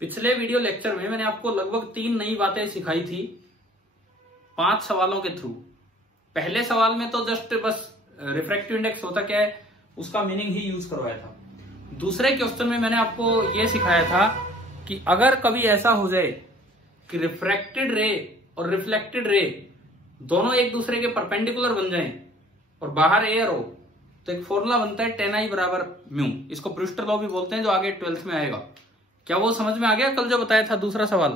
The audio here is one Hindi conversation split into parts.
पिछले वीडियो लेक्चर में मैंने आपको लगभग 3 नई बातें सिखाई थी 5 सवालों के थ्रू। पहले सवाल में तो जस्ट बस रिफ्रैक्टिव इंडेक्स होता क्या है उसका मीनिंग ही यूज करवाया था। दूसरे क्वेश्चन में मैंने आपको यह सिखाया था कि अगर कभी ऐसा हो जाए कि रिफ्रैक्टेड रे और रिफ्लेक्टेड रे दोनों एक दूसरे के परपेंडिकुलर बन जाएं और बाहर एयर हो तो एक फॉर्मूला बनता है tan I बराबर म्यू। इसको ब्रूस्टर लॉ भी बोलते हैं, जो आगे 12th में आएगा। क्या वो समझ में आ गया कल जो बताया था दूसरा सवाल?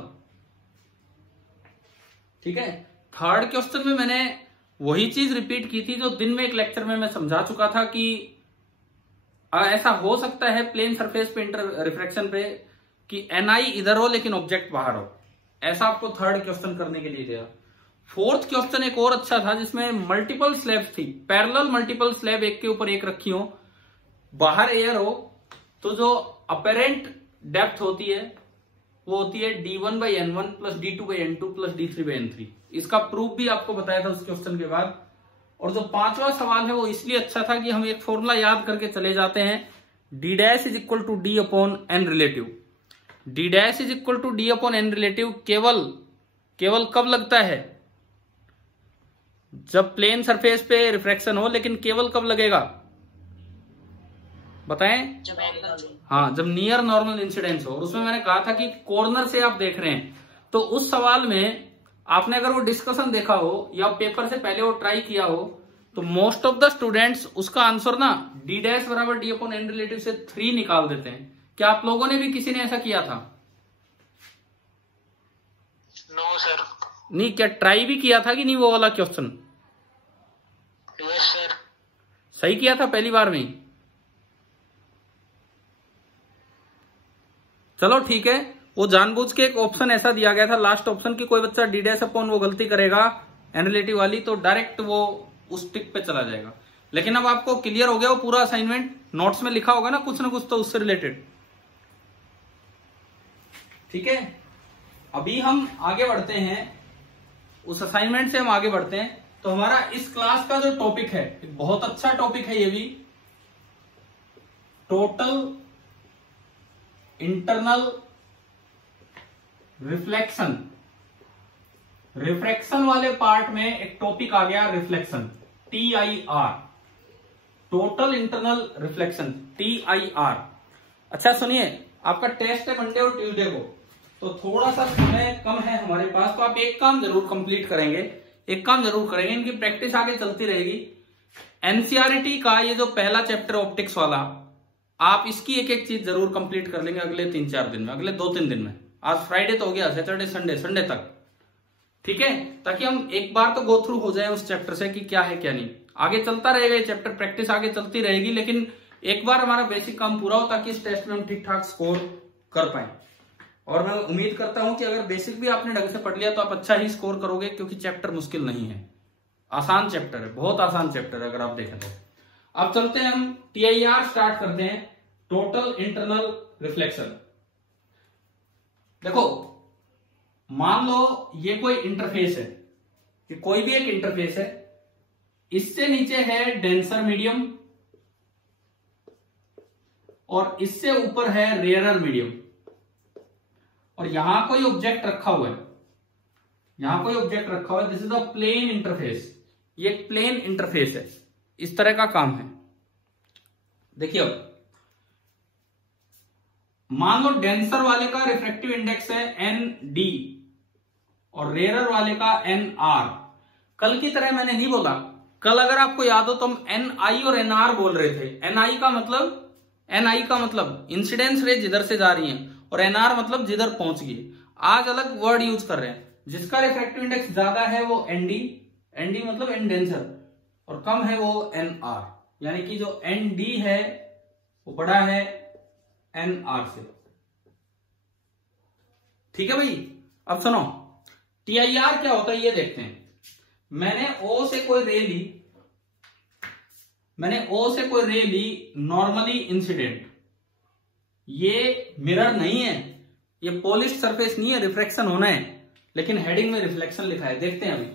ठीक है। थर्ड क्वेश्चन में मैंने वही चीज रिपीट की थी जो दिन में एक लेक्चर में मैं समझा चुका था कि ऐसा हो सकता है प्लेन सरफेस पे इंटर रिफ्रैक्शन पे कि Ni इधर हो लेकिन ऑब्जेक्ट बाहर हो। ऐसा आपको थर्ड क्वेश्चन करने के लिए दिया। फोर्थ क्वेश्चन एक और अच्छा था जिसमें मल्टीपल स्लैब्स थी, पैरेलल मल्टीपल स्लैब एक के ऊपर एक रखी हो, बाहर एयर हो, तो जो अपेरेंट डेप्थ होती है वो होती है d1/n1 plus d2/n2 plus d3/n3। इसका प्रूफ भी आपको बताया था उस क्वेश्चन के बाद। और जो 5वां सवाल है वो इसलिए अच्छा था कि हम एक फॉर्मूला याद करके चले जाते हैं, d dash is equal to d upon n relative. d dash is equal to d upon n relative केवल कब लगता है? जब प्लेन सरफेस पे रिफ्रैक्शन हो, लेकिन केवल कब लगेगा बताएं? हाँ, जब नियर नॉर्मल इंसिडेंस हो। और उसमें मैंने कहा था कि कॉर्नर से आप देख रहे हैं, तो उस सवाल में आपने अगर वो डिस्कशन देखा हो या पेपर से पहले वो ट्राई किया हो तो मोस्ट ऑफ द स्टूडेंट्स उसका आंसर ना d डैश बराबर d अपॉन n रिलेटिव से 3 निकाल देते हैं। क्या आप लोगों ने भी किसी ने ऐसा किया था? No sir. नहीं, क्या ट्राई भी किया था कि नहीं वो वाला क्वेश्चन? Yes sir. सही किया था पहली बार में? चलो ठीक है। वो जानबूझ के एक ऑप्शन ऐसा दिया गया था लास्ट ऑप्शन की कोई बच्चा d डैश अपॉन वो गलती करेगा n रिलेटिव वाली तो डायरेक्ट वो उस टिक पे चला जाएगा। लेकिन अब आपको क्लियर हो गया वो पूरा असाइनमेंट, नोट्स में लिखा होगा ना कुछ तो उससे रिलेटेड। ठीक है, अभी हम आगे बढ़ते हैं, उस असाइनमेंट से हम आगे बढ़ते हैं। तो हमारा इस क्लास का जो टॉपिक है एक बहुत अच्छा टॉपिक है ये भी, टोटल इंटरनल रिफ्लेक्शन। रिफ्रैक्शन वाले पार्ट में एक टॉपिक आ गया reflection, TIR, total internal reflection, TIR। अच्छा सुनिए, आपका टेस्ट है मंडे और ट्यूसडे को, तो थोड़ा सा समय कम है हमारे पास, तो आप एक काम जरूर कंप्लीट करेंगे, इनकी प्रैक्टिस आगे चलती रहेगी। एनसीईआरटी का ये जो पहला चैप्टर ऑप्टिक्स वाला, आप इसकी एक एक चीज जरूर कंप्लीट कर लेंगे अगले 3-4 दिन में, अगले 2-3 दिन में। आज फ्राइडे तो हो गया, सैटरडे संडे तक, ठीक है, ताकि हम एक बार तो गो थ्रू हो जाए उस चैप्टर से कि क्या है क्या नहीं। आगे चलता रहेगा ये चैप्टर, प्रैक्टिस आगे चलती रहेगी, लेकिन एक बार हमारा बेसिक काम पूरा हो ताकि इस टेस्ट में हम ठीक ठाक स्कोर कर पाए। और मैं उम्मीद करता हूं कि अगर बेसिक भी आपने ढंग से पढ़ लिया तो आप अच्छा ही स्कोर करोगे, क्योंकि चैप्टर मुश्किल नहीं है, आसान चैप्टर है, बहुत आसान चैप्टर है अगर आप देखें तो। अब चलते हैं, हम TIR स्टार्ट करते हैं, टोटल इंटरनल रिफ्लेक्शन। देखो, मान लो ये कोई इंटरफेस है, ये कोई भी एक इंटरफेस है, इससे नीचे है डेंसर मीडियम और इससे ऊपर है रेयरर मीडियम, और यहां कोई ऑब्जेक्ट रखा हुआ है, this is the plane interface. ये एक प्लेन इंटरफेस है, इस तरह का काम है। देखिए, अब मान लो डेंसर वाले का रिफ्रैक्टिव इंडेक्स है ND और रेयरर वाले का NR। कल की तरह मैंने नहीं बोला, कल अगर आपको याद हो तो हम NI और NR बोल रहे थे। NI का मतलब इंसिडेंस रे जिधर से जा रही है, और NR मतलब जिधर पहुंच गई। आज अलग वर्ड यूज कर रहे हैं, जिसका रिफ्रैक्टिव इंडेक्स ज्यादा है वो ND मतलब N डेंसर, और कम है वो NR, यानी कि जो ND है वो बड़ा है NR से। ठीक है भाई, अब सुनो, TIR क्या होता है ये देखते हैं। मैंने O से कोई रे ली, नॉर्मली इंसिडेंट। ये मिरर नहीं है, ये पॉलिश्ड सरफेस नहीं है, रिफ्रैक्शन होना है, लेकिन हेडिंग में रिफ्लेक्शन लिखा है। देखते हैं अभी,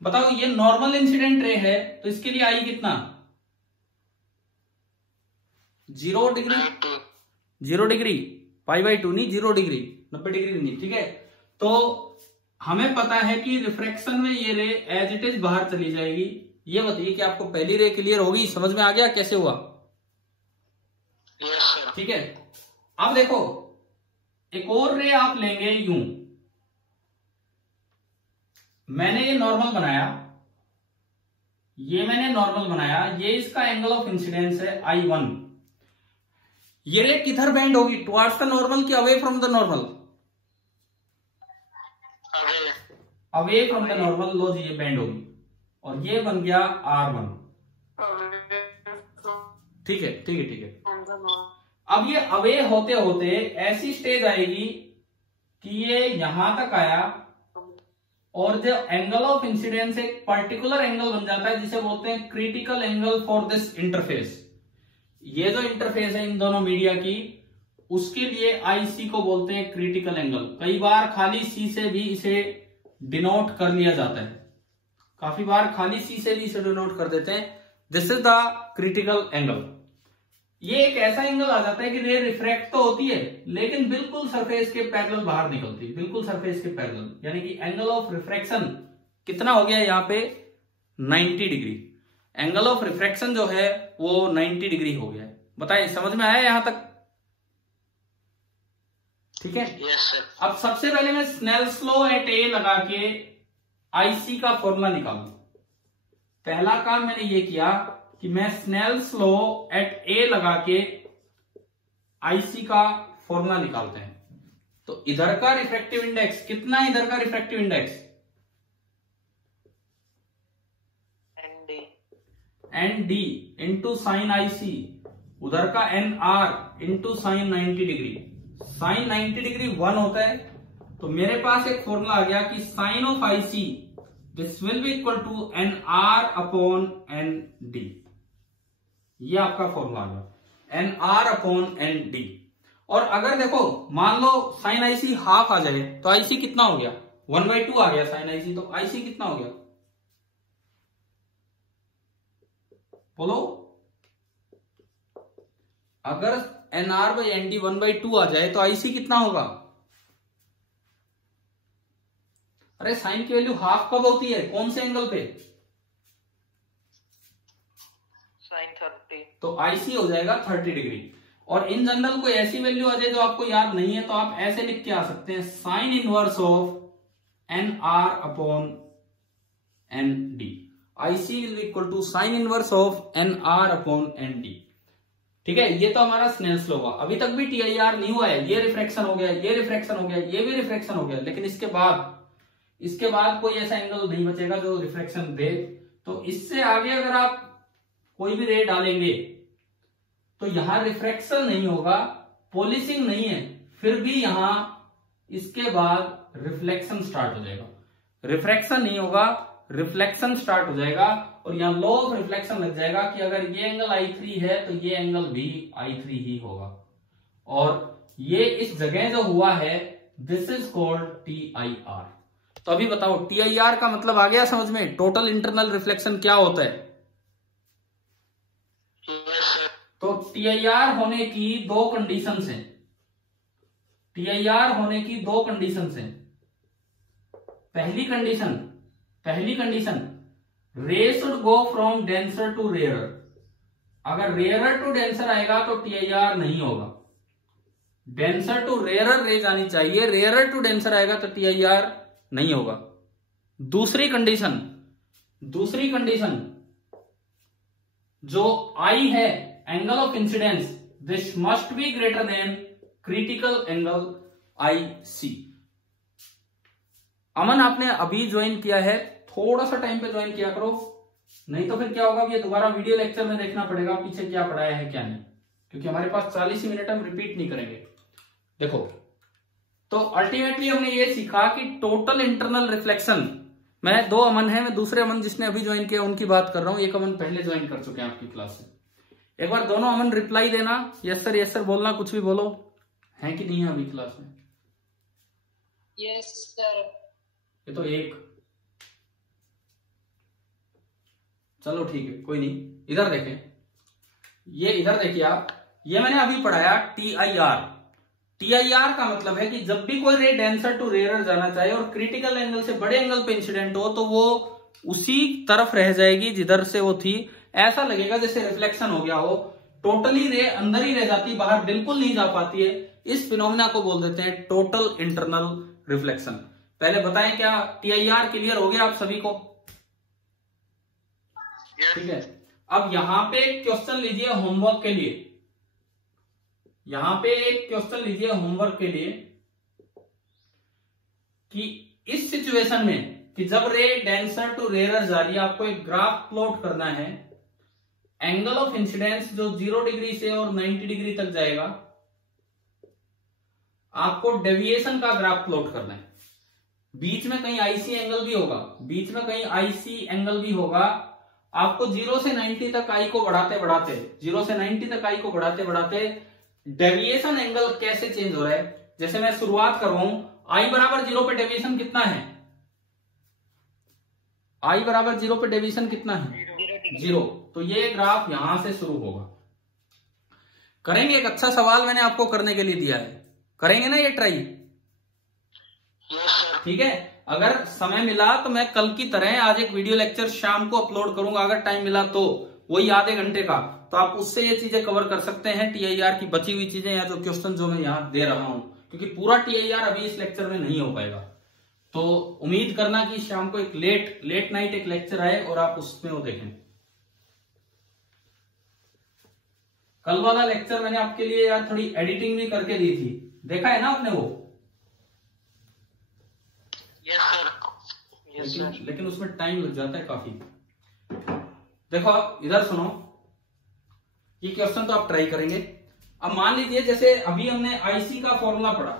बताओ ये नॉर्मल इंसिडेंट रे है तो इसके लिए आई कितना? 0 डिग्री, पाई बाई 2 नहीं, 0 डिग्री। 90 डिग्री नहीं, ठीक है। तो हमें पता है कि रिफ्रैक्शन में ये रे एज इट इज बाहर चली जाएगी। ये बताइए कि आपको पहली रे क्लियर होगी, समझ में आ गया कैसे हुआ? Yes sir. ठीक है। अब देखो एक और रे आप लेंगे यूं, मैंने ये नॉर्मल बनाया, ये इसका एंगल ऑफ इंसिडेंस है I1। ये रे किधर बेंड होगी, टुवर्ड्स द नॉर्मल कि away from the normal? Away from the normal. लो जी ये बेंड होगी और ये बन गया R1। ठीक है, ठीक है, ठीक है। अब ये अवे होते होते ऐसी स्टेज आएगी कि ये यहां तक आया और जो एंगल ऑफ इंसिडेंस एक पर्टिकुलर एंगल बन जाता है जिसे बोलते हैं critical angle for this interface. ये जो इंटरफेस है इन दोनों मीडिया की, उसके लिए IC को बोलते हैं क्रिटिकल एंगल। कई बार खाली C से भी इसे डिनोट कर लिया जाता है, काफी बार खाली C से भी इसे डिनोट कर देते हैं। This is the critical angle. ये एक ऐसा एंगल आ जाता है कि रे रिफ्रैक्ट तो होती है लेकिन बिल्कुल सरफेस के पैरेलल बाहर निकलती है, बिल्कुल सरफेस के पैरेलल, यानी कि एंगल ऑफ रिफ्रैक्शन कितना हो गया यहाँ पे 90 डिग्री। एंगल ऑफ रिफ्रैक्शन जो है वो 90 डिग्री हो गया है। बताइए समझ में आया यहां तक? ठीक है। Yes sir. अब सबसे पहले मैं स्नेल्स लॉ एट ए लगा के IC का फॉर्मूला निकालू। पहला काम मैंने ये किया कि मैं स्नेल्स लॉ एट ए लगा के IC का फॉर्मूला निकालते हैं। तो इधर का रिफ्रैक्टिव इंडेक्स कितना है, इधर का refractive index ND into sine IC, उधर का NR into sine 90 degree. Sine 90 degree 1 होता है, तो मेरे पास एक फॉर्मूला आ गया कि sine of IC this will be equal to NR upon ND। ये आपका फॉर्मूला आ गया NR अपॉन ND। और अगर देखो मान लो साइन IC हाफ आ जाए तो IC कितना हो गया, 1/2 आ गया साइन IC, तो IC कितना हो गया बोलो? अगर NR बाई ND 1/2 आ जाए तो IC कितना होगा? अरे साइन की वैल्यू हाफ कब होती है, कौन से एंगल पे? साइन 30। तो IC हो जाएगा 30 डिग्री। और इन जनरल कोई ऐसी वैल्यू आ जाए जो आपको याद नहीं है तो आप ऐसे लिख के आ सकते हैं sine inverse of NR upon ND। IC will be equal to sine inverse of NR upon ND। ठीक है, ये तो हमारा स्नेल्स लॉ हुआ। अभी तक भी TIR नहीं हुआ है, ये रिफ्रैक्शन हो गया, ये रिफ्रैक्शन हो गया, ये भी रिफ्रैक्शन हो गया, लेकिन इसके बाद कोई ऐसा एंगल नहीं बचेगा जो रिफ्रैक्शन दे। तो इससे आगे अगर आप कोई भी रे डालेंगे तो यहां रिफ्रैक्शन नहीं होगा, पॉलिशिंग नहीं है, फिर भी यहां इसके बाद रिफ्लेक्शन स्टार्ट हो जाएगा। रिफ्रैक्शन नहीं होगा, रिफ्लेक्शन स्टार्ट हो जाएगा और यहां लॉ ऑफ रिफ्लेक्शन लग जाएगा कि अगर ये एंगल I3 है तो ये एंगल भी I3 ही होगा। और ये इस जगह जो हुआ है दिस इज कॉल्ड TIR। तो अभी बताओ TIR का मतलब आ गया समझ में? टोटल इंटरनल रिफ्लेक्शन क्या होता है? तो TIR होने की दो कंडीशंस हैं। TIR होने की दो कंडीशंस हैं। पहली condition ray should go from denser to rarer. अगर रेयरर टू डेंसर आएगा तो TIR नहीं होगा, डेंसर टू रेयरर रे जानी चाहिए, रेयरर टू डेंसर आएगा तो TIR नहीं होगा। दूसरी कंडीशन जो I है angle of incidence, this must be greater than critical angle IC। अमन आपने अभी ज्वाइन किया है, थोड़ा सा टाइम पे ज्वाइन किया करो, नहीं तो फिर क्या होगा, ये दोबारा वीडियो लेक्चर में देखना पड़ेगा पीछे क्या पढ़ाया है क्या नहीं, क्योंकि हमारे पास 40 ही मिनट हम रिपीट नहीं करेंगे। देखो तो अल्टीमेटली हमने ये सीखा कि टोटल इंटरनल रिफ्लेक्शन, मैं दो अमन है, मैं दूसरे अमन जिसने अभी ज्वाइन किया उनकी बात कर रहा हूं, एक अमन पहले ज्वाइन कर चुके हैं आपकी क्लास से। एक बार दोनों अमन रिप्लाई देना, यस सर बोलना, कुछ भी बोलो, है कि नहीं है अभी क्लास में? Yes sir. ये तो एक, चलो ठीक है कोई नहीं। इधर देखें, ये इधर देखिए आप, ये मैंने अभी पढ़ाया TIR, TIR का मतलब है कि जब भी कोई रे डेंसर टू रेयर जाना चाहे और क्रिटिकल एंगल से बड़े एंगल पे इंसिडेंट हो तो वो उसी तरफ रह जाएगी जिधर से वो थी। ऐसा लगेगा जैसे रिफ्लेक्शन हो गया हो, टोटली रे अंदर ही रह जाती, बाहर बिल्कुल नहीं जा पाती है। इस फिनोमिना को बोल देते हैं टोटल इंटरनल रिफ्लेक्शन। पहले बताएं क्या TIR क्लियर हो गया आप सभी को? ठीक है। अब यहां पे एक क्वेश्चन लीजिए होमवर्क के लिए, यहां पे एक क्वेश्चन लीजिए होमवर्क के लिए कि इस सिचुएशन में कि जब रे डेंसर टू रेयर जा रही है, आपको एक ग्राफ प्लॉट करना है। एंगल ऑफ इंसिडेंस जो 0 डिग्री से और 90 डिग्री तक जाएगा, आपको डेविएशन का ग्राफ प्लॉट करना है। बीच में कहीं आईसी एंगल भी होगा, बीच में कहीं आईसी एंगल भी होगा। आपको 0 से 90 तक आई को बढ़ाते बढ़ाते 0 से 90 तक आई को बढ़ाते बढ़ाते डेविएशन एंगल कैसे चेंज हो रहा है। जैसे मैं शुरुआत कर रहा हूं, आई बराबर 0 पे डेविएशन कितना है? आई बराबर 0 पे डेविएशन कितना है? 0। तो ये ग्राफ यहां से शुरू होगा। करेंगे? एक अच्छा सवाल मैंने आपको करने के लिए दिया है, करेंगे ना ये ट्राई? ठीक है। अगर समय मिला तो मैं कल की तरह आज एक वीडियो लेक्चर शाम को अपलोड करूंगा, अगर टाइम मिला तो, वही आधे घंटे का। तो आप उससे ये चीजें कवर कर सकते हैं, TIR की बची हुई चीजें या जो क्वेश्चन जो मैं यहां दे रहा हूं, क्योंकि पूरा TIR अभी इस लेक्चर में नहीं हो पाएगा। तो उम्मीद करना कि शाम को एक लेट नाइट एक लेक्चर आए और आप उसमें वो देखें। कल वाला लेक्चर मैंने आपके लिए यार थोड़ी एडिटिंग भी करके दी थी, देखा है ना आपने वो? Yes sir. लेकिन उसमें टाइम लग जाता है काफी। देखो आप इधर सुनो, ये क्वेश्चन तो आप ट्राई करेंगे। अब मान लीजिए जैसे अभी हमने आईसी का फॉर्मूला पढ़ा,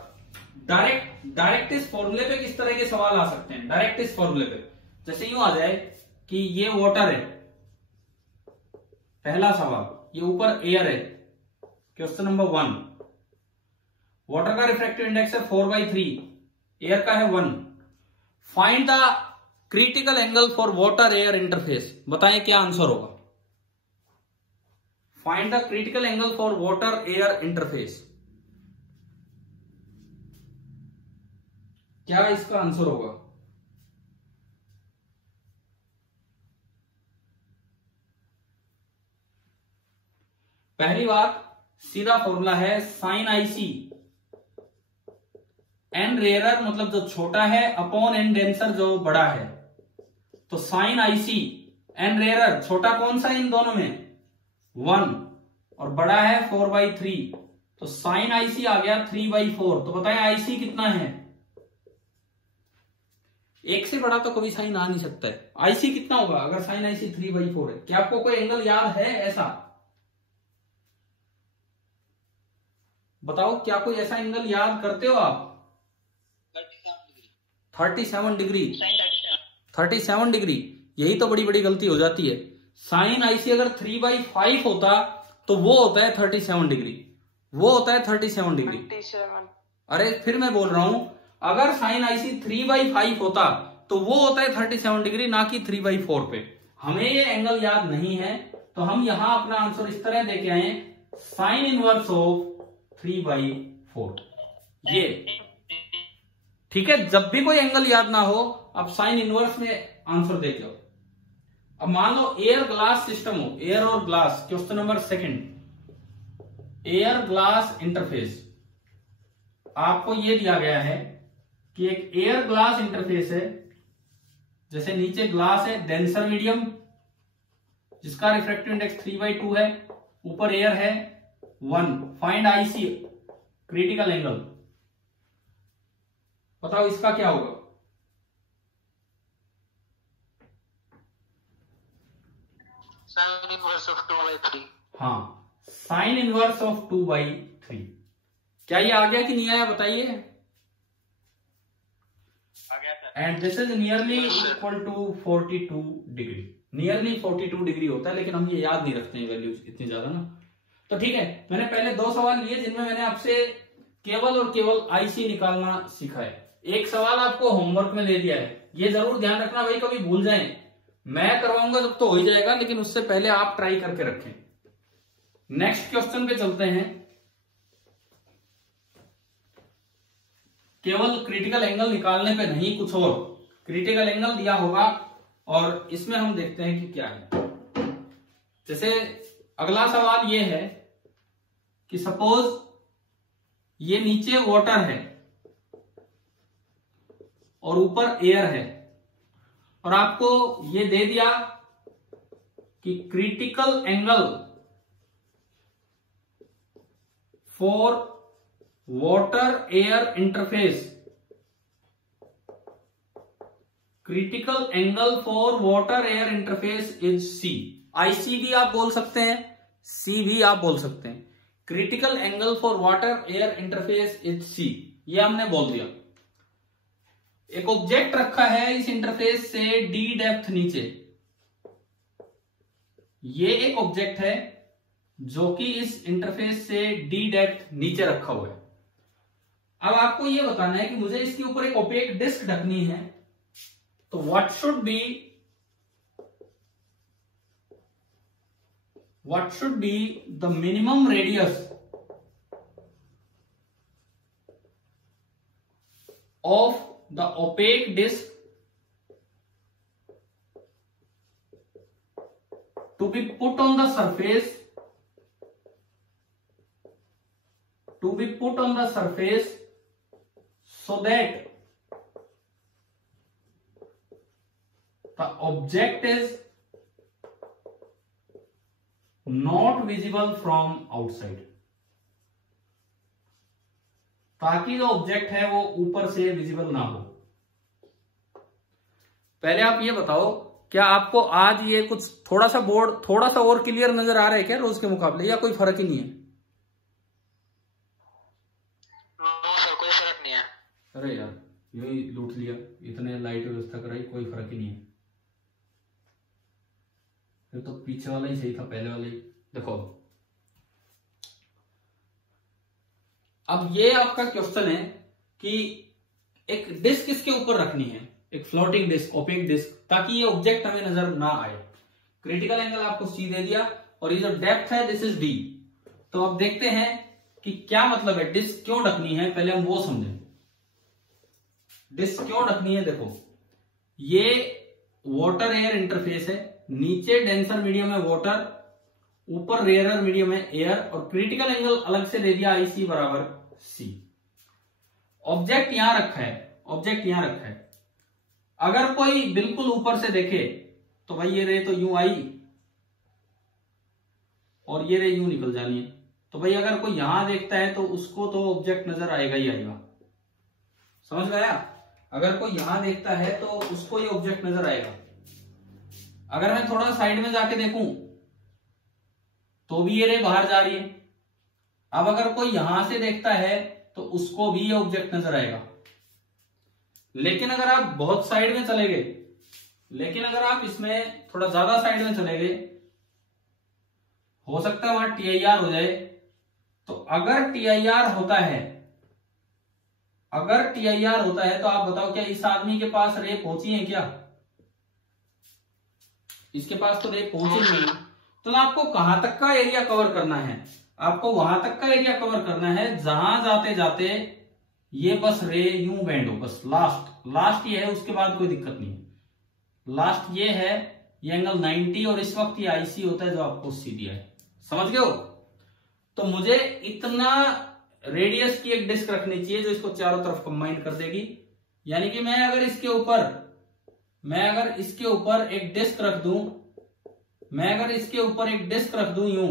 डायरेक्ट इस फॉर्मूले पे किस तरह के सवाल आ सकते हैं? डायरेक्ट इस फॉर्मूले पे जैसे यूं आ जाए कि ये वाटर है, पहला सवाल, ये ऊपर एयर है, क्वेश्चन नंबर 1। वाटर का रिफ्रैक्टिव इंडेक्स है 4/3, एयर का है 1। Find the critical angle for water air interface. बताएं क्या आंसर होगा? Find the critical angle for water air interface, क्या इसका आंसर होगा? पहली बात, सीधा फॉर्मूला है साइन आईसी एन रेयरर मतलब जो छोटा है अपॉन एन डेंसर जो बड़ा है। तो साइन आईसी एन रेयरर, छोटा कौन सा इन दोनों में? 1, और बड़ा है 4/3। तो साइन आईसी आ गया 3/4। तो बताएं आईसी कितना है? एक से बड़ा तो कभी साइन आ नहीं सकता है। आईसी कितना होगा अगर साइन आईसी 3/4 है? क्या आपको कोई एंगल याद है ऐसा? बताओ, क्या कोई ऐसा एंगल याद करते हो आप? 37 डिग्री। 37 डिग्री, यही तो बड़ी बड़ी गलती हो जाती है। साइन आईसी अगर 3/5 होता तो वो होता है 37 डिग्री, वो होता है 37 डिग्री। अरे फिर मैं बोल रहा हूं, अगर साइन आईसी 3/5 होता तो वो होता है 37 डिग्री, ना कि 3/4 पे। हमें ये एंगल याद नहीं है, तो हम यहां अपना आंसर इस तरह देके आए, साइन इनवर्स ऑफ 3/4। ये ठीक है। जब भी कोई एंगल याद ना हो, अब साइन इनवर्स में आंसर देख लो। अब मान लो एयर ग्लास सिस्टम हो, एयर और glass, question number 2, air glass interface. आपको ये दिया गया है कि एक एयर ग्लास इंटरफेस है, जैसे नीचे ग्लास है डेंसर मीडियम जिसका रिफ्रैक्टिव इंडेक्स 3/2 है, ऊपर एयर है 1। फाइंड आईसी क्रिटिकल एंगल, बताओ इसका क्या होगा? Sign inverse of 2/3। हाँ, साइन इनवर्स ऑफ 2/3। क्या ये आ गया कि नहीं आया बताइए? And this is nearly equal to 42 degree. Nearly 42 degree होता है, लेकिन हम ये याद नहीं रखते हैं वैल्यूज इतनी ज्यादा ना। तो ठीक है, मैंने पहले 2 सवाल लिए जिनमें मैंने आपसे केवल और केवल आईसी निकालना सीखा है। एक सवाल आपको होमवर्क में ले दिया है, ये जरूर ध्यान रखना भाई, कभी भूल जाएं। मैं करवाऊंगा जब तो हो ही जाएगा, लेकिन उससे पहले आप ट्राई करके रखें। नेक्स्ट क्वेश्चन पे चलते हैं। केवल क्रिटिकल एंगल निकालने पे नहीं, कुछ और क्रिटिकल एंगल दिया होगा और इसमें हम देखते हैं कि क्या है। जैसे अगला सवाल ये है कि सपोज ये नीचे वाटर है और ऊपर एयर है, और आपको ये दे दिया कि critical angle for water air interface, critical angle for water air interface is C. IC भी आप बोल सकते हैं, सी भी आप बोल सकते हैं। Critical angle for water air interface is C, ये हमने बोल दिया। एक ऑब्जेक्ट रखा है इस इंटरफेस से डी डेप्थ नीचे, ये एक ऑब्जेक्ट है जो कि इस इंटरफेस से डी डेप्थ नीचे रखा हुआ है। अब आपको ये बताना है कि मुझे इसके ऊपर एक ओपेक डिस्क ढकनी है, तो what should be the minimum radius of the opaque disc to be put on the surface, so that the object is not visible from outside, ताकि जो ऑब्जेक्ट है वो ऊपर से विजिबल ना हो। पहले आप ये बताओ, क्या आपको आज ये कुछ थोड़ा सा बोर्ड थोड़ा सा और क्लियर नजर आ रहा है क्या रोज के मुकाबले, या कोई फर्क ही नहीं है? सर कोई फर्क नहीं है। अरे यार यही लूट लिया, इतने लाइट व्यवस्था कराई, कोई फर्क ही नहीं है। फिर तो पीछे वाला ही सही था, पहले वाला ही। देखो अब ये आपका क्वेश्चन है कि एक डिस्क इसके ऊपर रखनी है, एक फ्लोटिंग डिस्क, ओपेक डिस्क, ताकि ये ऑब्जेक्ट हमें नजर ना आए। क्रिटिकल एंगल आपको सी दे दिया और ये जो डेप्थ है दिस इज डी। तो अब देखते हैं कि क्या मतलब है, डिस्क क्यों ढकनी है, पहले हम वो समझें। डिस्क क्यों ढकनी है? देखो ये वाटर एयर इंटरफेस है, नीचे डेंसर मीडियम है वाटर, ऊपर रेयरर मीडियम है एयर, और क्रिटिकल एंगल अलग से दे दिया IC बराबर C। ऑब्जेक्ट यहां रखा है, अगर कोई बिल्कुल ऊपर से देखे तो भाई ये रे तो यूं आई और ये रे यूं निकल जानी है। तो भाई अगर कोई यहां देखता है तो उसको तो ऑब्जेक्ट नजर आएगा ही आएगा, समझ में आया? अगर कोई यहां देखता है तो उसको ये ऑब्जेक्ट नजर आएगा। अगर मैं थोड़ा साइड में जाके देखूं तो भी ये रे बाहर जा रही है। अब अगर कोई यहां से देखता है तो उसको भी ये ऑब्जेक्ट नजर आएगा। लेकिन अगर आप बहुत साइड में चले गए, लेकिन अगर आप इसमें थोड़ा ज्यादा साइड में चले गए, हो सकता है वहां TIR हो जाए। तो अगर TIR होता है तो आप बताओ क्या इस आदमी के पास रे पहुंची है क्या? इसके पास तो रे पहुंची नहीं। तो आपको कहां तक का एरिया कवर करना है? आपको वहां तक का एरिया कवर करना है जहां जाते जाते ये बस रे यूं बैंड हो, बस लास्ट ये है, उसके बाद कोई दिक्कत नहीं है। लास्ट ये है, ये एंगल 90, और इस वक्त ये IC होता है जो आपको C दिया है। समझ गए हो? तो मुझे इतना रेडियस की एक डिस्क रखनी चाहिए जो इसको चारों तरफ कंबाइन कर देगी। यानी कि मैं अगर इसके ऊपर एक डिस्क रख दूं, यूं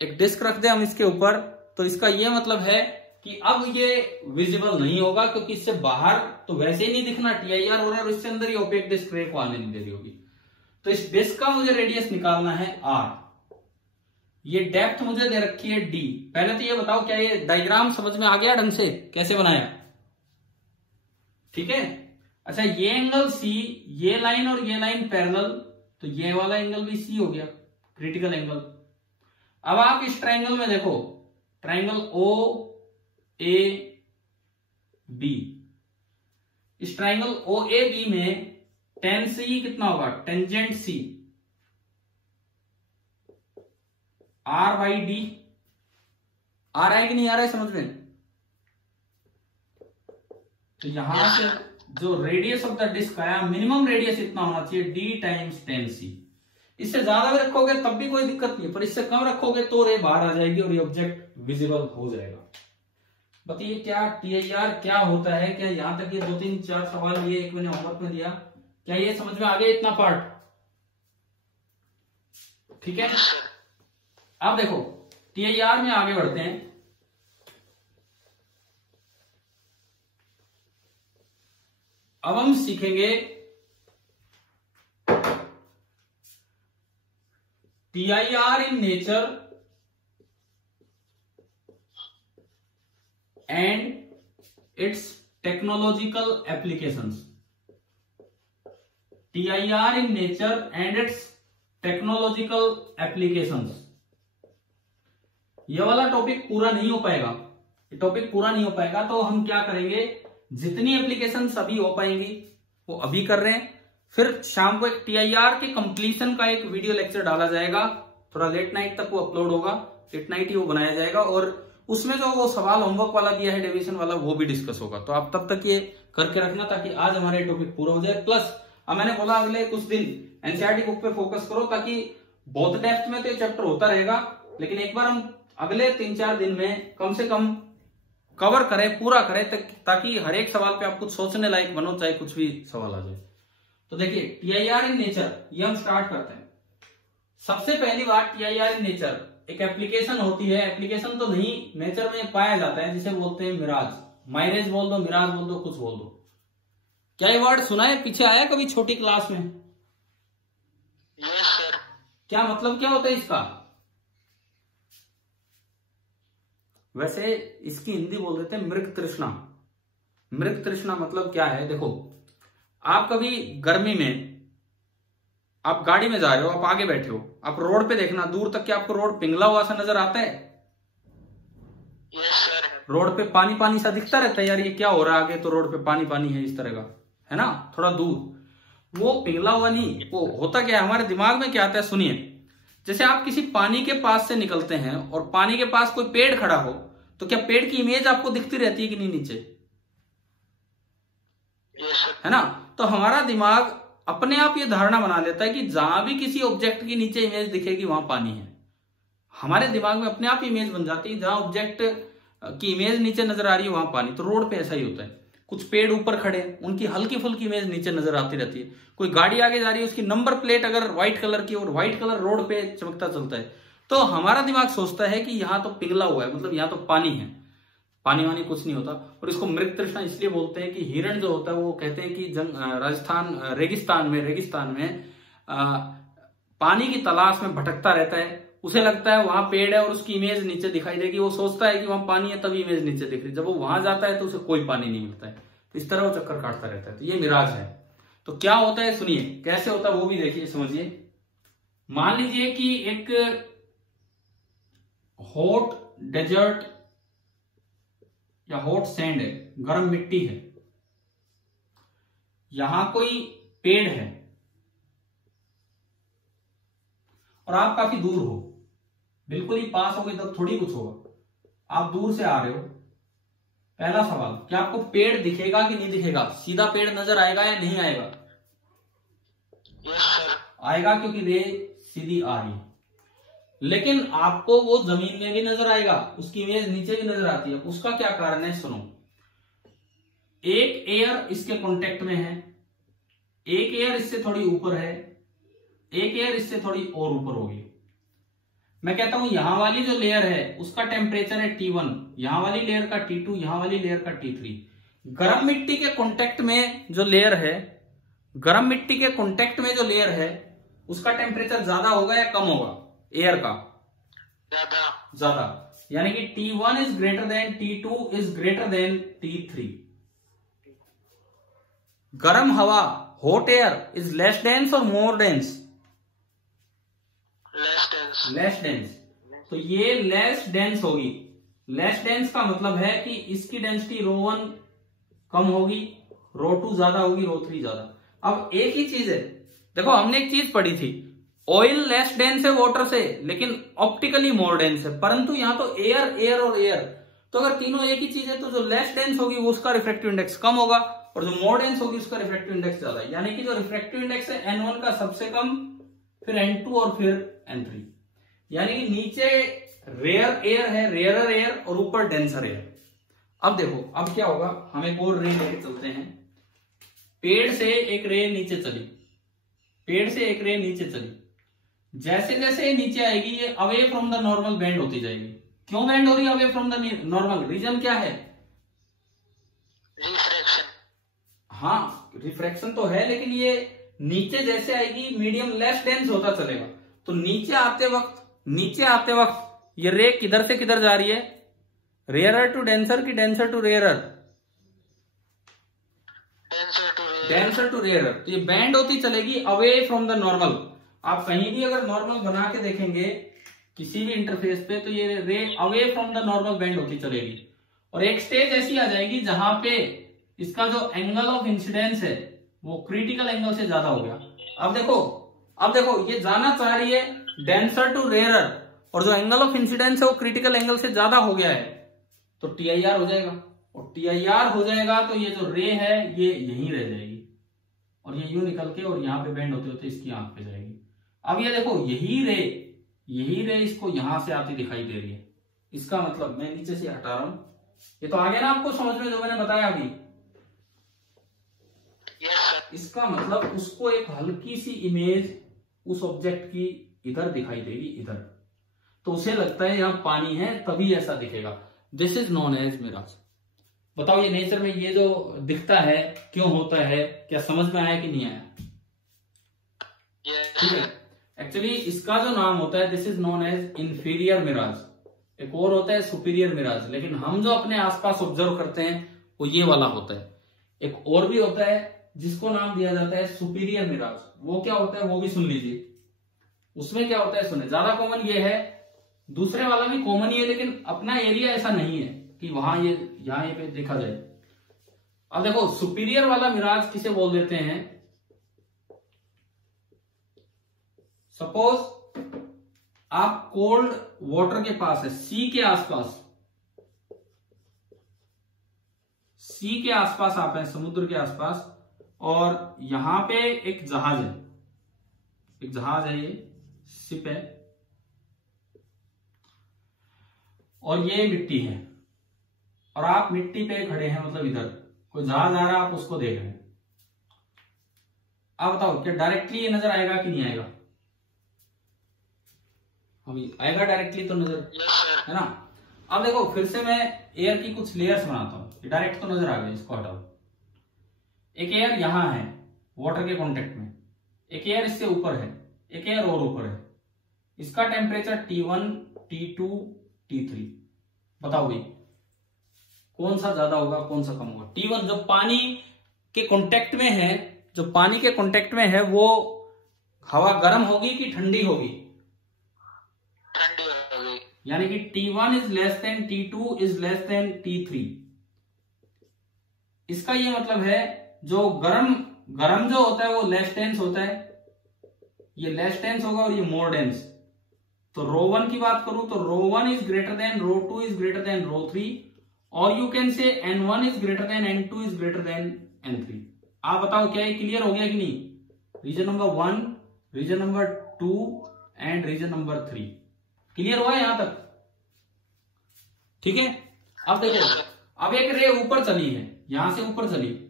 एक डिस्क रख दे हम इसके ऊपर, तो इसका ये मतलब है कि अब ये विजिबल नहीं होगा, क्योंकि इससे बाहर तो वैसे ही नहीं दिखना, TIR हो रहा है, और इसके अंदर ही ओपेक डिस्क रे को आने नहीं दे रही होगी। तो इस डिस्क का मुझे रेडियस निकालना है R। ये डेप्थ मुझे दे रखी है D। पहले तो ये बताओ क्या ये डायग्राम समझ में आ गया ढंग से कैसे बनाया? ठीक है। अच्छा ये एंगल C, ये लाइन और ये लाइन पैरेलल, तो ये वाला एंगल भी C हो गया, क्रिटिकल एंगल। अब आप इस ट्रायंगल में देखो, ट्रायंगल OAB, इस ट्रायंगल OAB में tan C कितना होगा? Tangent C R/D। आ रहा है कि नहीं आ रहा है समझ में? तो यहां से जो रेडियस ऑफ द डिस्क आया, मिनिमम रेडियस इतना होना चाहिए d टाइम्स 10c। इससे ज्यादा भी रखोगे तब भी कोई दिक्कत नहीं, पर इससे कम रखोगे तो रे बाहर आ जाएगी और ये ऑब्जेक्ट विजिबल हो जाएगा। बताइए क्या TIR क्या होता है? क्या यहां तक ये 2 3 4 सवाल ये एक मैंने होमवर्क में दिया, क्या ये समझ में आ गया इतना पार्ट? ठीक है, अब देखो TIR में आगे बढ़ते हैं। अब हम सीखेंगे TIR in nature and its technological applications। TIR in nature and its technological applications। ये वाला टॉपिक पूरा नहीं हो पाएगा, ये टॉपिक पूरा नहीं हो पाएगा, तो हम क्या करेंगे, जितनी एप्लीकेशन अभी हो पाएंगी वो अभी कर रहे हैं, फिर शाम को एक TIR के कंप्लीशन का एक वीडियो लेक्चर डाला जाएगा, थोड़ा लेट नाइट तक वो अपलोड होगा, लेट नाइट ही वो बनाया जाएगा, और उसमें जो वो सवाल होमवर्क वाला दिया है डेविएशन वाला वो भी डिस्कस होगा। तो आप तब तक ये करके रखना ताकि आज हमारे टॉपिक पूरा हो जाए। प्लस अब मैंने बोला अगले कुछ दिन NCERT बुक पे फोकस करो, ताकि बहुत डेप्थ में तो ये चैप्टर होता रहेगा, लेकिन एक बार हम अगले 3-4 दिन में कम से कम कवर करें, पूरा करें, ताकि हर एक सवाल पे आप कुछ सोचने लायक बनो, चाहे कुछ भी सवाल आ जाए। तो देखिए TIR इन नेचर, ये हम स्टार्ट करते हैं। सबसे पहली बात, TIR इन नेचर एक एप्लीकेशन होती है, एप्लीकेशन तो नहीं, नेचर में पाया जाता है, जिसे बोलते हैं मिराज। माइरेज बोल दो, मिराज बोल दो, कुछ बोल दो। क्या ये वर्ड सुना है, पीछे आया कभी छोटी क्लास में? Yes sir. क्या मतलब क्या होता है इसका? वैसे इसकी हिंदी बोल देते हैं मृग तृष्णा। मृग तृष्णा मतलब क्या है? देखो आप कभी गर्मी में आप गाड़ी में जा रहे हो, आप आगे बैठे हो, आप रोड पे देखना दूर तक, क्या आपको रोड पिघला हुआ सा नजर आता है? Yes sir. रोड पे पानी पानी सा दिखता रहता है, यार ये क्या हो रहा है आगे, तो रोड पे पानी पानी है इस तरह का, है ना, थोड़ा दूर। वो पिघला हुआ नहीं, वो होता क्या है, हमारे दिमाग में क्या आता है, सुनिए। जैसे आप किसी पानी के पास से निकलते हैं और पानी के पास कोई पेड़ खड़ा हो, तो क्या पेड़ की इमेज आपको दिखती रहती है कि नहीं नीचे? है ना? तो हमारा दिमाग अपने आप ये धारणा बना लेता है कि जहां भी किसी ऑब्जेक्ट की नीचे इमेज दिखेगी वहां पानी है। हमारे दिमाग में अपने आप इमेज बन जाती है, जहां ऑब्जेक्ट की इमेज नीचे नजर आ रही है वहां पानी। तो रोड पे ऐसा ही होता है, कुछ पेड़ ऊपर खड़े हैं, उनकी हल्की फुल्की इमेज नीचे नजर आती रहती है। कोई गाड़ी आगे जा रही है, उसकी नंबर प्लेट अगर व्हाइट कलर की और व्हाइट कलर रोड पे चमकता चलता है, तो हमारा दिमाग सोचता है कि यहाँ तो पिघला हुआ है, मतलब यहाँ तो पानी है, पानी वानी कुछ नहीं होता। और इसको मृग तृष्णा इसलिए बोलते हैं कि हिरण जो होता है, वो कहते हैं कि राजस्थान रेगिस्तान में पानी की तलाश में भटकता रहता है, उसे लगता है वहां पेड़ है और उसकी इमेज नीचे दिखाई देगी, वो सोचता है कि वहां पानी है तभी इमेज नीचे दिख रही, जब वो वहां जाता है तो उसे कोई पानी नहीं मिलता है, तो इस तरह वो चक्कर काटता रहता है। तो ये मिराज है। तो क्या होता है, सुनिए कैसे होता है वो भी देखिए, समझिए। मान लीजिए कि एक हॉट डेजर्ट या हॉट सैंड है, गर्म मिट्टी है, यहां कोई पेड़ है और आप काफी दूर हो, बिल्कुल ही पास हो गए तब थोड़ी कुछ होगा, आप दूर से आ रहे हो। पहला सवाल, क्या आपको पेड़ दिखेगा कि नहीं दिखेगा? सीधा पेड़ नजर आएगा या नहीं आएगा? Yes sir. आएगा, क्योंकि रे सीधी आ रही है। लेकिन आपको वो जमीन में भी नजर आएगा, उसकी इमेज नीचे भी नजर आती है। उसका क्या कारण है, सुनो। एक एयर इसके कांटेक्ट में है, एक एयर इससे थोड़ी ऊपर है, एक एयर इससे थोड़ी और ऊपर होगी। मैं कहता हूं यहां वाली जो लेयर है उसका टेम्परेचर है T1, यहां वाली लेयर का T2, यहां वाली लेयर का T3। गर्म मिट्टी के कांटेक्ट में जो लेयर है, गर्म मिट्टी के कांटेक्ट में जो लेयर है, उसका टेम्परेचर ज्यादा होगा या कम होगा? एयर का ज्यादा, यानी कि T1 is greater then T2 is greater then T3। गर्म हवा, hot air is less dense और मोर डेंस? Less dense. तो ये लेस डेंस होगी। लेस डेंस का मतलब है कि इसकी डेंसिटी ρ1 कम होगी, ρ2 ज्यादा होगी, ρ3 ज्यादा। अब एक ही चीज है, देखो हमने एक चीज पढ़ी थी, ऑयल लेस डेंस है वाटर से, लेकिन ऑप्टिकली मोर डेंस है। परंतु यहां तो एयर एयर और एयर, तो अगर तीनों एक ही चीज है तो जो लेस डेंस होगी वो उसका रिफ्रैक्टिव इंडेक्स कम होगा और जो मोर डेंस होगी उसका रिफ्रैक्टिव इंडेक्स ज्यादा है। यानी कि जो रिफ्रैक्टिव इंडेक्स है N1 का सबसे कम, फिर N2 और फिर N3। यानी कि नीचे रेयर एयर है, रेयरर एयर, और ऊपर डेंसर एयर। अब देखो अब क्या होगा, हम एक और रे लेके चलते हैं। पेड़ से एक रे नीचे चली, पेड़ से एक रे नीचे चली, जैसे जैसे नीचे आएगी ये away from the normal bend होती जाएगी। क्यों बेंड हो रही है away from the normal? Reason क्या है? रिफ्रैक्शन। हाँ रिफ्रैक्शन तो है, लेकिन ये नीचे जैसे आएगी मीडियम लेस डेंस होता चलेगा। तो नीचे आते वक्त ये रे किधर से किधर जा रही है? रेयरर टू डेंसर की denser to rarer? Denser to rarer. तो ये बैंड होती चलेगी अवे फ्रॉम द नॉर्मल। आप कहीं भी अगर नॉर्मल बना के देखेंगे किसी भी इंटरफेस पे तो ये रे away from the normal band होती चलेगी। और एक स्टेज ऐसी आ जाएगी जहां पे इसका जो एंगल ऑफ इंसिडेंस है वो क्रिटिकल एंगल से ज्यादा हो गया। अब देखो ये जाना चाह रही है डेंसर टू रेयरर, और जो एंगल ऑफ इंसिडेंस है वो क्रिटिकल एंगल से ज्यादा हो गया है, तो TIR हो जाएगा। और TIR हो जाएगा तो ये जो रे है ये यहीं रह जाएगी और ये यूं निकल के और यहाँ पे बेंड होते होते इसकी आंख पे जाएगी। अब ये देखो यही रे इसको यहां से आती दिखाई दे रही है। इसका मतलब मैं नीचे से हटा रहा हूं, ये तो आ गया ना आपको समझ में जो मैंने बताया अभी? इसका मतलब उसको एक हल्की सी इमेज उस ऑब्जेक्ट की इधर दिखाई देगी, इधर, तो उसे लगता है यहां पानी है तभी ऐसा दिखेगा। This is known as mirage. बताओ ये नेचर में ये जो दिखता है क्यों होता है? क्या समझ में आया कि नहीं आया? ठीक है, एक्चुअली इसका जो नाम होता है this is known as inferior mirage. एक और होता है सुपीरियर मिराज, लेकिन हम जो अपने आसपास ऑब्जर्व करते हैं वो ये वाला होता है। एक और भी होता है जिसको नाम दिया जाता है सुपीरियर मिराज। वो क्या होता है वो भी सुन लीजिए। उसमें क्या होता है सुने, ज्यादा कॉमन ये है, दूसरे वाला भी कॉमन ही है, लेकिन अपना एरिया ऐसा नहीं है कि वहां यहाँ ये पे देखा जाए। अब देखो सुपीरियर वाला मिराज किसे बोल देते हैं? सपोज आप कोल्ड वाटर के पास है, सी के आसपास आप हैं, समुद्र के आसपास, और यहां पे एक जहाज है, ये शिप है, और ये मिट्टी है, और आप मिट्टी पे खड़े हैं, मतलब इधर कोई जहाज आ रहा है, आप उसको देख रहे हैं। अब बताओ क्या डायरेक्टली ये नजर आएगा कि नहीं आएगा? अभी आएगा डायरेक्टली तो नजर, है ना? अब देखो फिर से मैं एयर की कुछ लेयर्स बनाता हूं, डायरेक्ट तो नजर आ गया, इसको हटाओ। एक एयर यहां है वाटर के कांटेक्ट में, एक एयर इससे ऊपर है, एक एयर और ऊपर है। इसका टेम्परेचर T1, T2, T3। बताओ भाई कौन सा ज्यादा होगा कौन सा कम होगा? T1 जो पानी के कांटेक्ट में है, वो हवा गर्म होगी कि ठंडी होगी? ठंडी होगी। यानी कि T1 is less than T2 is less than T3। इसका ये मतलब है जो गर्म जो होता है वो लेस डेंस होता है, ये लेस डेंस होगा और ये मोर डेंस। तो ρ1 की बात करूं तो ρ1 is greater than ρ2 is greater than ρ3, और you can say N1 is greater than N2 is greater than N3। आप बताओ क्या ये क्लियर हो गया कि नहीं? Reason number 1, reason number 2 and reason number 3 clear हुआ यहां तक? ठीक है। अब देखो अब एक रे ऊपर चली है, यहां से ऊपर चली,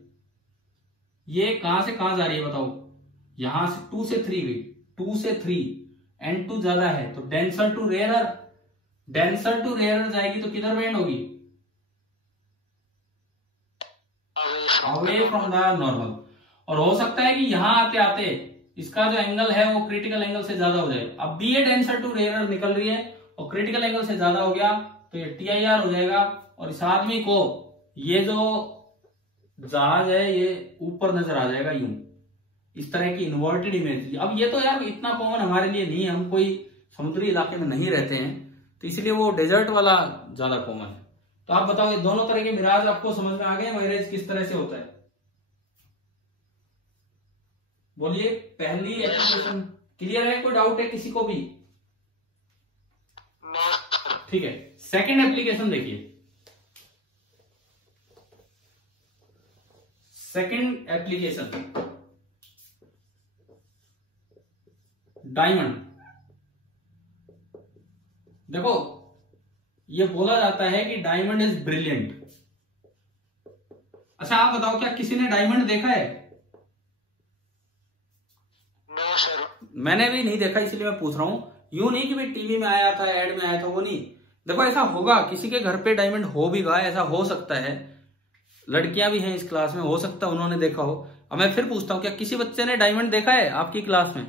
ये कहां से कहां जा रही है बताओ? यहां से 2 से 3 गई, 2 से 3, N2 ज्यादा है तो डेंसर टू रेयरर जाएगी तो किधर बेंड होगी? Away from the normal. और हो सकता है कि यहां आते आते इसका जो एंगल है वो क्रिटिकल एंगल से ज्यादा हो जाए। अब भी ये डेंसर टू रेयरर निकल रही है और क्रिटिकल एंगल से ज्यादा हो गया तो ये TIR हो जाएगा, और इस आदमी को ये जो जहाज है ये ऊपर नजर आ जाएगा यूं, इस तरह की इन्वर्टेड इमेज। अब ये तो यार इतना कॉमन हमारे लिए नहीं है, हम कोई समुद्री इलाके में नहीं रहते हैं, तो इसलिए वो डेजर्ट वाला ज्यादा कॉमन है। तो आप बताओ ये दोनों तरह के मिराज आपको समझ में आ गए? मिराज किस तरह से होता है बोलिए? पहली एप्लीकेशन क्लियर है? कोई डाउट है किसी को भी? ठीक है, सेकंड एप्लीकेशन देखिए। Second application, diamond. देखो ये बोला जाता है कि डायमंड इज ब्रिलियंट। अच्छा आप बताओ, क्या किसी ने डायमंड देखा है? No sir. मैंने भी नहीं देखा, इसलिए मैं पूछ रहा हूं। यूं नहीं कि भाई टीवी में आया था, एड में आया था, वो नहीं। देखो ऐसा होगा, किसी के घर पे डायमंड हो भी गया, ऐसा हो सकता है। लड़कियां भी हैं इस क्लास में, हो सकता है उन्होंने देखा हो। अब मैं फिर पूछता हूं, क्या किसी बच्चे ने डायमंड देखा है आपकी क्लास में?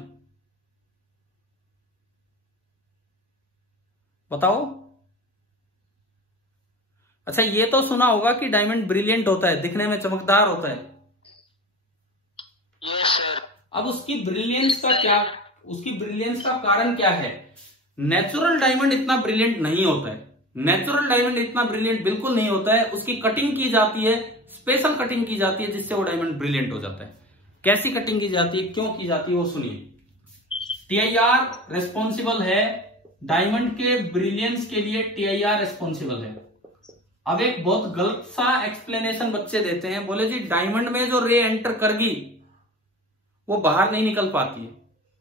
बताओ। अच्छा ये तो सुना होगा कि डायमंड ब्रिलियंट होता है, दिखने में चमकदार होता है। Yes sir. अब उसकी ब्रिलियंस का कारण क्या है? नेचुरल डायमंड इतना ब्रिलियंट नहीं होता है। नेचुरल डायमंड इतना ब्रिलियंट बिल्कुल नहीं होता है। उसकी कटिंग की जाती है, स्पेशल कटिंग की जाती है, जिससे वो डायमंड ब्रिलियंट हो जाता है। कैसी कटिंग की जाती है, क्यों की जाती है, वो सुनिए। TIR रिस्पॉन्सिबल है, डायमंड के ब्रिलियंस के लिए TIR रिस्पॉन्सिबल है। अब एक बहुत गलत सा एक्सप्लेनेशन बच्चे देते हैं, बोले जी डायमंड में जो रे एंटर करगी वो बाहर नहीं निकल पाती है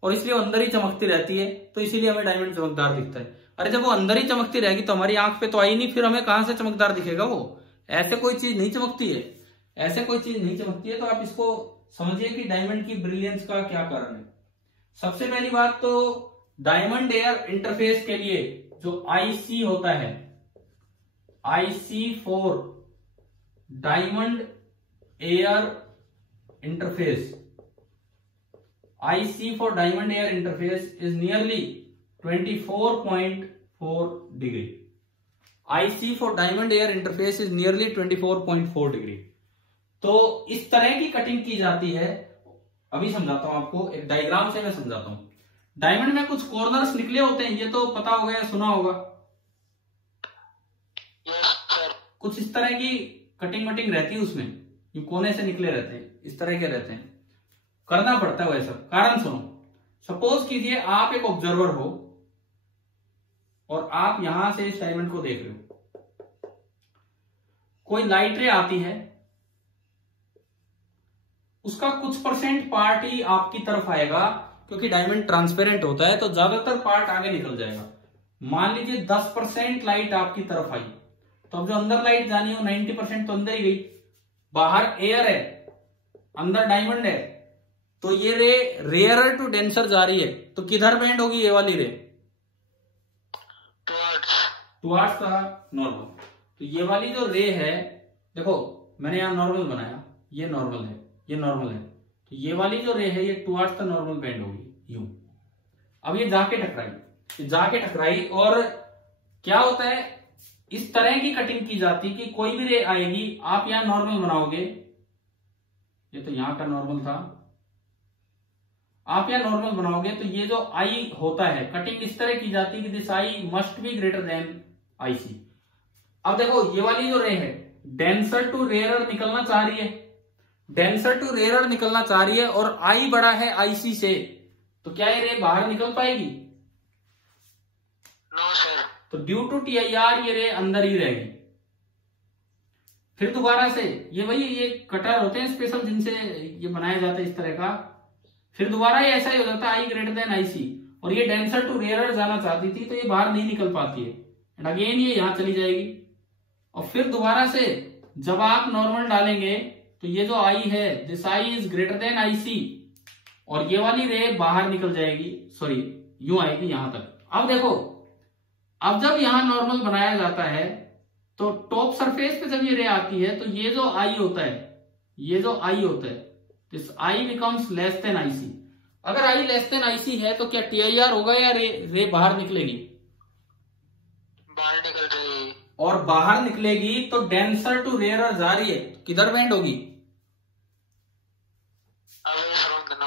और इसलिए वो अंदर ही चमकती रहती है, तो इसीलिए हमें डायमंड चमकदार दिखता है। अरे जब वो अंदर ही चमकती रहेगी तो हमारी आंख पे तो आई नहीं, फिर हमें कहां से चमकदार दिखेगा वो? ऐसे कोई चीज नहीं चमकती है, ऐसे कोई चीज नहीं चमकती है। तो आप इसको समझिए कि डायमंड की ब्रिलियंस का क्या कारण है। सबसे पहली बात तो डायमंड एयर इंटरफेस के लिए जो IC होता है, IC for diamond air interface, IC for diamond air interface is nearly 24.4 degree. IC for diamond air interface is nearly 24.4 degree. तो इस तरह की कटिंग की जाती है। अभी समझाता हूं आपको, एक डायग्राम से मैं समझाता हूं। डायमंड में कुछ कॉर्नर्स निकले होते हैं, ये तो पता होगा या सुना होगा। Yes sir. कुछ इस तरह की कटिंग वटिंग रहती है उसमें, ये कोने से निकले रहते हैं, इस तरह के रहते हैं। करना पड़ता है वैसा। कारण सुनो, सपोज कीजिए आप एक ऑब्जर्वर हो और आप यहां से इस डायमंड को देख रहे हो। कोई लाइट रे आती है, उसका कुछ % पार्ट ही आपकी तरफ आएगा, क्योंकि डायमंड ट्रांसपेरेंट होता है तो ज्यादातर पार्ट आगे निकल जाएगा। मान लीजिए 10% लाइट आपकी तरफ आई, तो अब जो अंदर लाइट जानी है वो 90% तो अंदर ही गई। बाहर एयर है, अंदर डायमंड है, तो ये रे रेयरर टू डेंसर जा रही है, तो किधर बेंड होगी ये वाली रे? Towards the normal. तो ये वाली जो रे है, देखो मैंने यहां नॉर्मल बनाया, ये नॉर्मल है, ये नॉर्मल है, तो ये वाली जो रे है ये टुवर्ड्स द नॉर्मल बेंड होगी यूं। अब ये जाके टकराई, और क्या होता है, इस तरह की कटिंग की जाती कि कोई भी रे आएगी, आप यहां नॉर्मल बनाओगे, ये तो यहां का नॉर्मल था, आप यहां नॉर्मल बनाओगे तो ये जो आई होता है, कटिंग इस तरह की जाती है कि this I must be greater than IC। अब देखो ये वाली जो रे है डेंसर टू रेयरर निकलना चाह रही है, डेंसर टू रेयरर निकलना चाह रही है, और आई बड़ा है IC से, तो क्या ये रे बाहर निकल पाएगी? No sir. तो ड्यू टू TIR ये रे अंदर ही रहेगी। फिर दोबारा से ये कटर होते हैं स्पेशल, जिनसे ये बनाया जाता है इस तरह का। फिर दोबारा ये ऐसा ही हो जाता है I ग्रेटर देन IC, और ये डेंसर टू रेयरर जाना चाहती थी तो ये बाहर नहीं निकल पाती है, एंड अगेन ये यहां चली जाएगी। और फिर दोबारा से जब आप नॉर्मल डालेंगे तो ये जो I है, this I is greater then IC, और ये वाली रे बाहर निकल जाएगी, सॉरी यूं आएगी यहां तक। अब देखो, अब जब यहां नॉर्मल बनाया जाता है तो टॉप सरफेस पे जब ये रे आती है तो ये जो I होता है, this I becomes less than IC। अगर I लेस देन IC है तो क्या TIR होगा या रे बाहर निकलेगी? बाहर निकल जाएगी। और बाहर निकलेगी तो डेंसर टू रेयरर जा रही है, किधर बेंड होगी?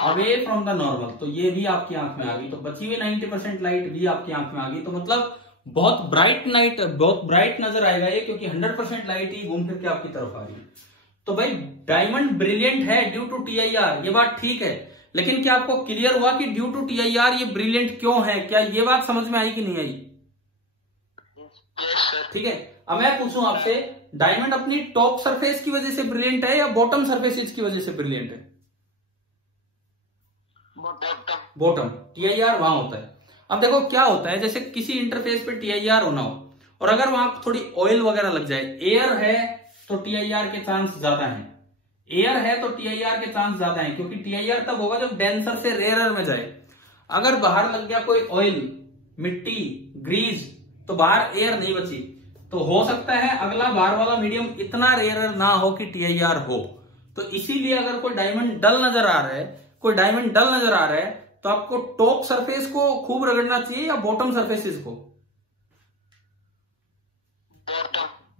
Away from the normal. तो ये भी आपकी आंख में आ गई, तो बची हुई 90% लाइट भी आपकी आंख में आ गई। तो मतलब बहुत ब्राइट नजर आएगा ये, क्योंकि 100% लाइट ही घूम फिर के आपकी तरफ आ रही है। तो भाई डायमंड ब्रिलियंट है ड्यू टू TIR, ये बात ठीक है, लेकिन क्या आपको क्लियर हुआ कि ड्यू टू TIR ये ब्रिलियंट क्यों है? क्या ये बात समझ में आई कि नहीं आई? Yes sir. ठीक है। अब मैं पूछूं आपसे, डायमंड अपनी टॉप सरफेस की वजह से ब्रिलियंट है या बॉटम सरफेसेज की वजह से ब्रिलियंट है? बॉटम। TIR वहां होता है। अब देखो क्या होता है, जैसे किसी इंटरफेस पे TIR होना हो और अगर वहां थोड़ी ऑयल वगैरह लग जाए, एयर है तो TIR के चांस ज्यादा है, एयर है तो TIR के चांस ज्यादा है, क्योंकि TIR तब होगा जब डेंसर से रेयरर में जाए। अगर बाहर लग गया कोई ऑयल, मिट्टी, ग्रीज, तो बाहर एयर नहीं बची, तो हो सकता है अगला बाहर वाला मीडियम इतना रेयरर ना हो कि TIR हो। तो इसीलिए अगर कोई डायमंड डल नजर आ रहा है, कोई डायमंड डल नजर आ रहा है, तो आपको टॉप सरफेस को खूब रगड़ना चाहिए या बॉटम सरफेसेस को?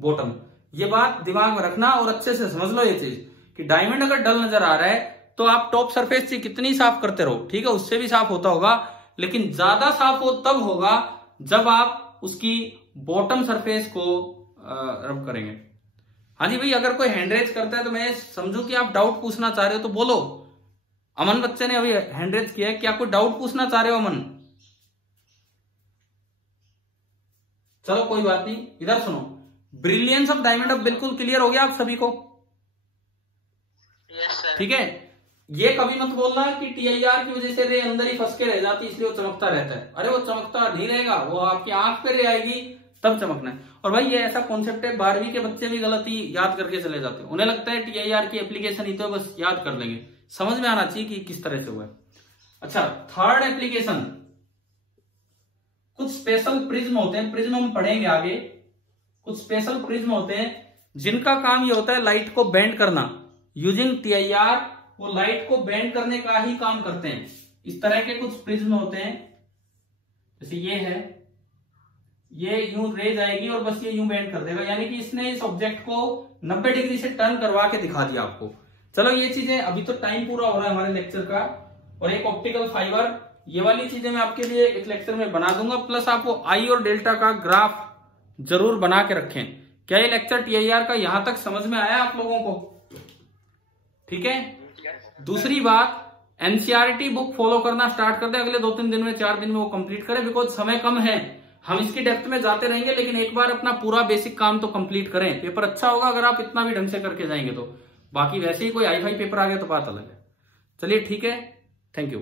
बॉटम। ये बात दिमाग में रखना और अच्छे से समझ लो ये चीज कि डायमंड अगर डल नजर आ रहा है तो आप टॉप सरफेस से कितनी साफ करते रहो, ठीक है, उससे भी साफ होता होगा, लेकिन ज्यादा साफ हो तब होगा जब आप उसकी बॉटम सरफेस को रब करेंगे। हाँ जी भाई, अगर कोई हैंड रेज करता है तो मैं समझू कि आप डाउट पूछना चाह रहे हो तो बोलो। अमन बच्चे ने अभी हैंड रेज किया है, क्या कोई डाउट पूछना चाह रहे हो अमन? चलो कोई बात नहीं, इधर सुनो। ब्रिलियंस ऑफ डायमंड अब बिल्कुल क्लियर हो गया आप सभी को? Yes sir. ठीक है, ये कभी मत बोलना कि TIR की वजह से रे अंदर ही फंस के रह जाती इसलिए वो चमकता रहता है। अरे वो चमकता नहीं रहेगा, वो आपकी आंख पे रे आएगी तब चमकना है। और भाई ये ऐसा कॉन्सेप्ट है, 12वीं के बच्चे भी गलती याद करके चले जाते हैं, उन्हें लगता है TIR की एप्लीकेशन ही तो बस याद कर लेंगे, समझ में आना चाहिए कि किस तरह से हुआ है। अच्छा, थर्ड एप्लीकेशन, कुछ स्पेशल प्रिज्म होते हैं, प्रिज्म हम पढ़ेंगे आगे। कुछ स्पेशल प्रिज्म होते हैं जिनका काम ये होता है लाइट को बेंड करना। यूजिंग TIR वो लाइट को बेंड करने का ही काम करते हैं। इस तरह के कुछ प्रिज्म होते हैं, जैसे ये है, ये यूं रेज आएगी और बस ये यूं बेंड कर देगा, यानी कि इसने इस ऑब्जेक्ट को 90 डिग्री से टर्न करवा के दिखा दिया आपको। चलो ये चीजें, अभी तो टाइम पूरा हो रहा है हमारे लेक्चर का, और एक ऑप्टिकल फाइबर, ये वाली चीजें मैं आपके लिए एक लेक्चर में बना दूंगा, प्लस आप वो आई और डेल्टा का ग्राफ जरूर बना के रखें। क्या ये लेक्चर TIR का यहां तक समझ में आया आप लोगों को? ठीक है। दूसरी बात, NCERT बुक फॉलो करना स्टार्ट कर दे, अगले 2-3 दिन में, 4 दिन में वो कंप्लीट करें, बिकॉज समय कम है, हम इसकी डेप्थ में जाते रहेंगे, लेकिन एक बार अपना पूरा बेसिक काम तो कंप्लीट करें। पेपर अच्छा होगा अगर आप इतना भी ढंग से करके जाएंगे तो, बाकी वैसे ही कोई हाई फाई पेपर आ गया तो बात अलग है। चलिए ठीक है, थैंक यू।